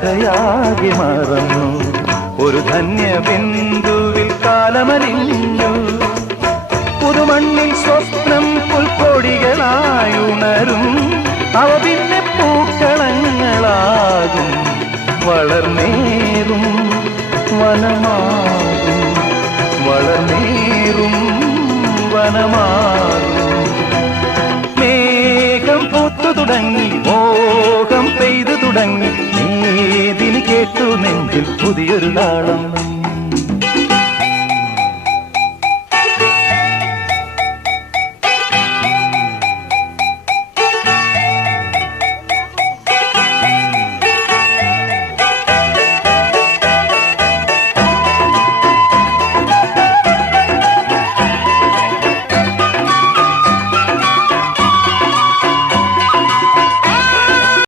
കഥയാകെ മറന്നു. ഒരു ധന്യ ബിന്ദുവിൽ കാലമലിഞ്ഞു. പുതുമണ്ണിൽ സ്വപ്നം പുൽക്കൊടികളായുണരും. അവ പിന്നെ പൂക്കളങ്ങളാകും. വളർന്നേറും വനമാകും. വളർന്നേറും വനമാകും. മേഘം പൂത്തു തുടങ്ങി, മോഹം പെയ്തു തുടങ്ങി. നീതിന് കേട്ടു നെഞ്ചിൽ പുതിയൊരു താളം.